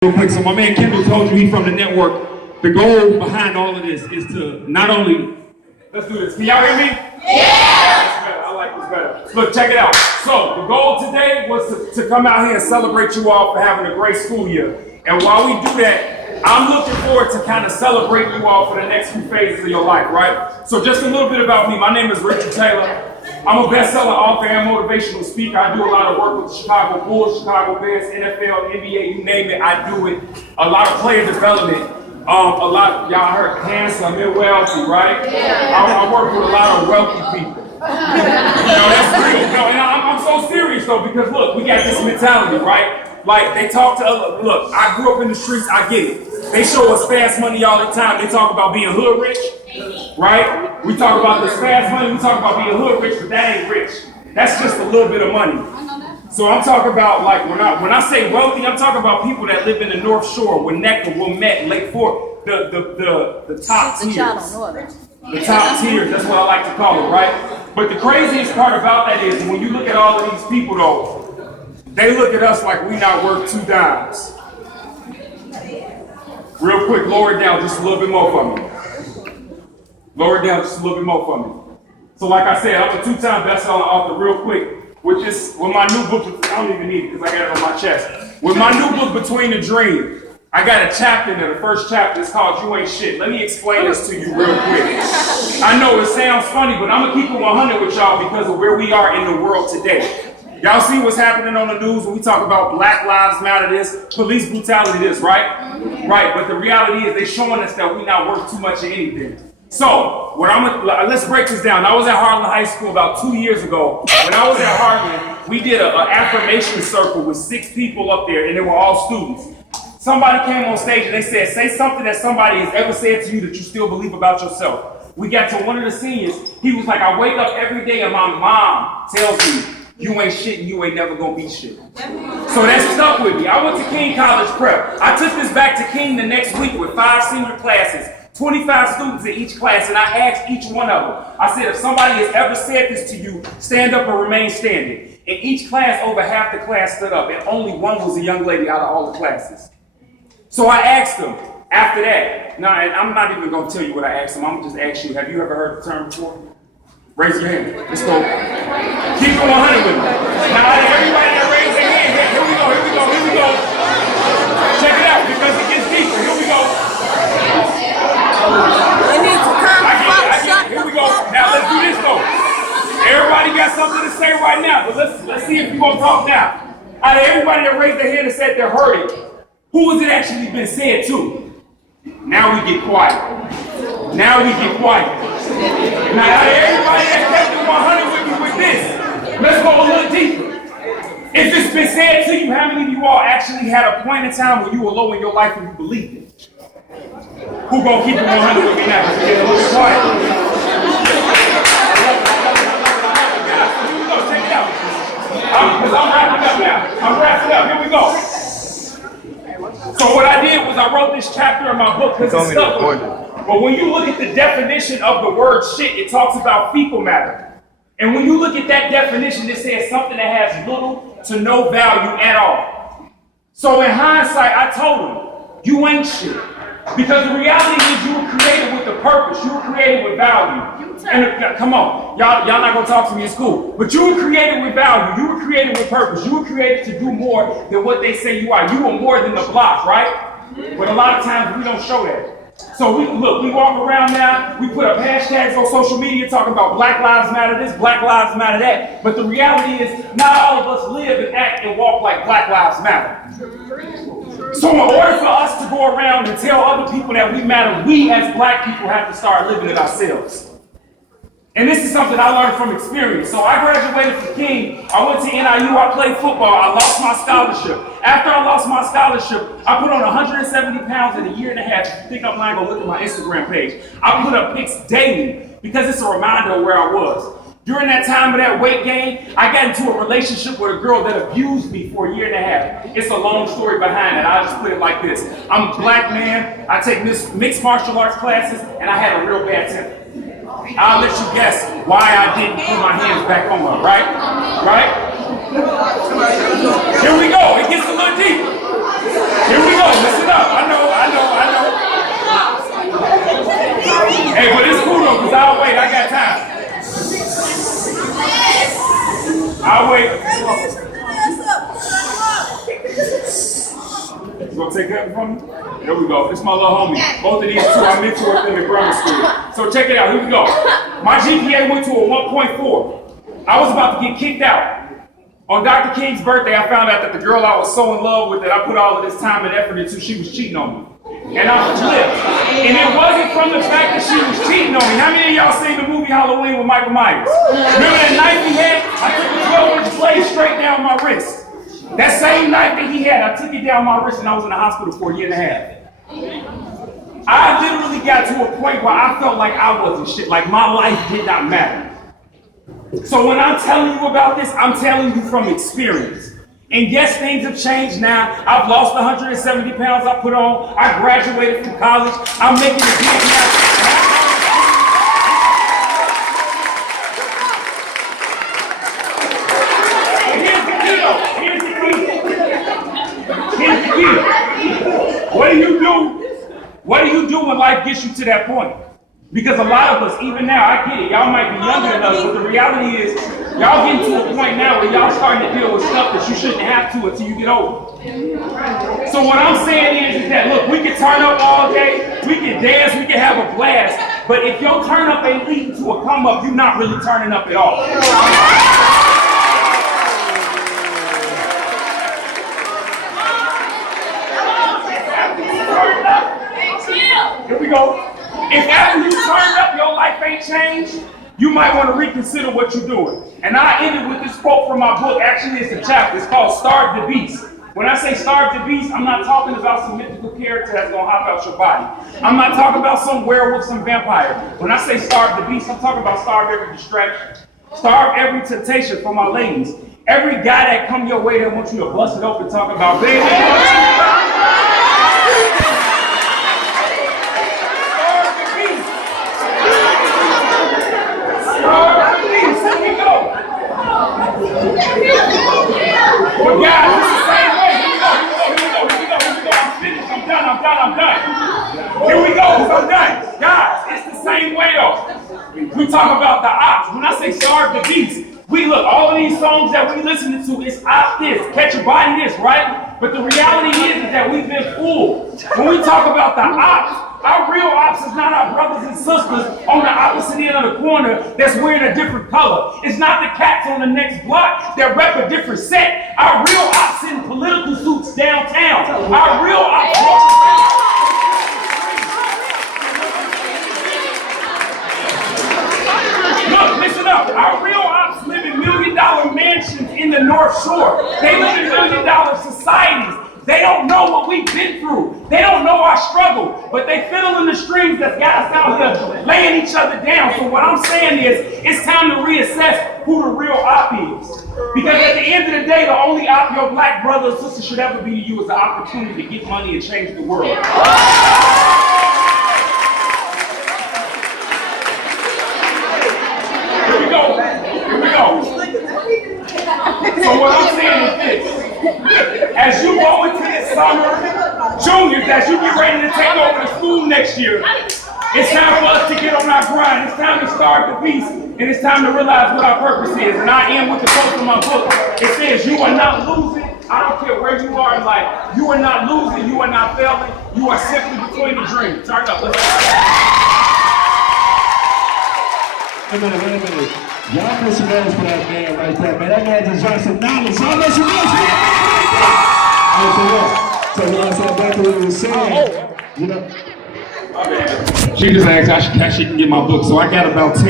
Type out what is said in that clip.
Real quick, so my man Kendall told you he's from the network. The goal behind all of this is to not only, let's do this. Can y'all hear me? Yeah! That's better. I like this better. Look, check it out. So the goal today was to come out here and celebrate you all for having a great school year. And while we do that, I'm looking forward to kind of celebrate you all for the next few phases of your life, right? So just a little bit about me. My name is Richard Taylor. I'm a best-selling author and motivational speaker. I do a lot of work with the Chicago Bulls, Chicago Bears, NFL, NBA, you name it, I do it. A lot of player development. Y'all heard cancer, I'm wealthy, right? Yeah. I work with a lot of wealthy people. That's real. And I'm so serious though, because look, we got this mentality, right? Like they talk to us, look, I grew up in the streets, I get it. They show us fast money all the time. They talk about being hood rich, right? We talk about this fast money, we talk about being hood rich, but that ain't rich. That's just a little bit of money. So I'm talking about, like, when I say wealthy, I'm talking about people that live in the North Shore, Winnetka, Wilmette, Lake Fork, the top tiers. The top tiers, that's what I like to call it, right? But the craziest part about that is when you look at all of these people though, they look at us like we not worth 2 dimes. Real quick, lower it down just a little bit more for me. Lower it down just a little bit more for me. So like I said, I'm a 2-time best-selling author. Real quick, with my new book, I don't even need it because I got it on my chest. With my new book, Between the Dream, I got a chapter in there. The first chapter is called You Ain't Shit. Let me explain this to you real quick. I know it sounds funny, but I'm gonna keep it 100 with y'all because of where we are in the world today. Y'all see what's happening on the news when we talk about Black Lives Matter this, police brutality this, right? Right, but the reality is they're showing us that we're not worth too much of anything. So, let's break this down. I was at Harlan High School about 2 years ago. When I was at Harlan, we did an affirmation circle with 6 people up there, and they were all students. Somebody came on stage and they said, say something that somebody has ever said to you that you still believe about yourself. We got to one of the seniors. He was like, I wake up every day and my mom tells me, you ain't shit and you ain't never gonna be shit. So that stuck with me. I went to King College Prep. I took this back to King the next week with 5 senior classes, 25 students in each class, and I asked each one of them. I said, if somebody has ever said this to you, stand up or remain standing. In each class, over half the class stood up, and only one was a young lady out of all the classes. So I asked them after that. Now, and I'm not even gonna tell you what I asked them. I'm gonna just ask you, have you ever heard the term before? Raise your hand. Let's go. Keep it 100 with me. Now, everybody that raise their hand, here we go. Check it out, because it gets deeper. Here we go. We need to come Here we go. Now, let's do this, though. Everybody got something to say right now, but let's see if you gonna talk now. Out of everybody that raised their hand and said they're hurting, who has it actually been said to? Now we get quiet. Now, out of everybody that kept it 100 with me with this, let's go a little deeper. If it's been said to you, how many of you all actually had a point in time when you were low in your life and you believed it? Who gonna keep it 100 with me now? Let's get a little quiet. Here we go, check it out. Because I'm wrapping up. Here we go. So what I did was I wrote this chapter in my book because it's stuck with me. But when you look at the definition of the word shit, it talks about fecal matter. And when you look at that definition, it says something that has little to no value at all. So in hindsight, I told him, you ain't shit. Because the reality is you were created with a purpose. You were created with value. And come on, y'all not gonna talk to me in school. But you were created with value. You were created with purpose. You were created to do more than what they say you are. You were more than the block, right? But a lot of times we don't show that. So we walk around now, we put up hashtags on social media talking about Black Lives Matter this, Black Lives Matter that. But the reality is not all of us live and act and walk like Black Lives Matter. So in order for us to go around and tell other people that we matter, we as black people have to start living it ourselves. And this is something I learned from experience. So I graduated from King. I went to NIU. I played football. I lost my scholarship. After I lost my scholarship, I put on 170 pounds in a year and a half. If you think I'm lying, go look at my Instagram page. I put up pics daily because it's a reminder of where I was. During that time of that weight gain, I got into a relationship with a girl that abused me for a year and a half. It's a long story behind it. I'll just put it like this. I'm a black man. I take mixed martial arts classes, and I had a real bad temper. I'll let you guess why I didn't put my hands back on her, right? Right? Here we go. It gets a little deeper. Here we go. I'll wait. You gonna take that from me? There we go. This is my little homie. Both of these two, I mentored them in grammar school. So check it out. Here we go. My GPA went to a 1.4. I was about to get kicked out. On Dr. King's birthday, I found out that the girl I was so in love with that I put all of this time and effort into, she was cheating on me. And I flipped. And it wasn't from the fact that she was cheating on me. How many of y'all seen the movie Halloween with Michael Myers? Remember that knife he had? I took a 12-inch blade straight down my wrist. That same knife that he had, I took it down my wrist and I was in the hospital for a year and a half. I literally got to a point where I felt like I wasn't shit, like my life did not matter. So when I'm telling you about this, I'm telling you from experience. And yes, things have changed now. I've lost 170 pounds I put on. I graduated from college. I'm making a big now. Here's the key though. Here's the key. What do you do? What do you do when life gets you to that point? Because a lot of us, even now, I get it, y'all might be younger than us, but the reality is, y'all getting to a point now where y'all starting to deal with stuff that you shouldn't have to until you get older. So what I'm saying is that, look, we can turn up all day, we can dance, we can have a blast, but if your turn up ain't leading to a come up, you're not really turning up at all. Here we go. If after you turned up, your life ain't changed, you might want to reconsider what you're doing. And I ended with this quote from my book. Actually, it's a chapter. It's called Starve the Beast. When I say starve the beast, I'm not talking about some mythical character that's going to hop out your body. I'm not talking about some werewolf, some vampire. When I say starve the beast, I'm talking about starve every distraction. Starve every temptation for my ladies. Every guy that come your way that wants you to bust it open talking about, baby, well, guys, it's the same way. Here we go. I'm finished. I'm done. Here we go. I'm done. Guys, it's the same way though. We talk about the ops. When I say starve the beast, we look, all of these songs that we listening to, it's op this, catch your body this, right? But the reality is that we've been fooled. When we talk about the ops, our real ops is not our brothers and sisters on the opposite end of the corner that's wearing a different color. It's not the cats on the next block that rep a different set. Our real ops in political suits downtown. Our real ops look, listen up. Our real ops live in $1 million mansions in the North Shore. They live in $1 million societies. They don't know what we've been through. They don't know our struggle, but they fiddle in the strings that got us out here laying each other down. So what I'm saying is, it's time to reassess who the real op is. Because at the end of the day, the only op your black brother or sister should ever be to you is the opportunity to get money and change the world. Here we go. So what I'm saying is this. As you go into this summer, juniors, as you get ready to take over the school next year, it's time for us to get on our grind. It's time to starve the beast, and it's time to realize what our purpose is. And I am with the quote from my book. It says, you are not losing. I don't care where you are in life. You are not losing. You are not failing. You are simply between the dreams. Turn up. Let's go. Wait a minute. Y'all put some noise for that man right there, man. That man deserves some knowledge. Y'all make some noise for that man. So what I said back to what he was saying, you know. She just asked how she can get my book, so I got about 10.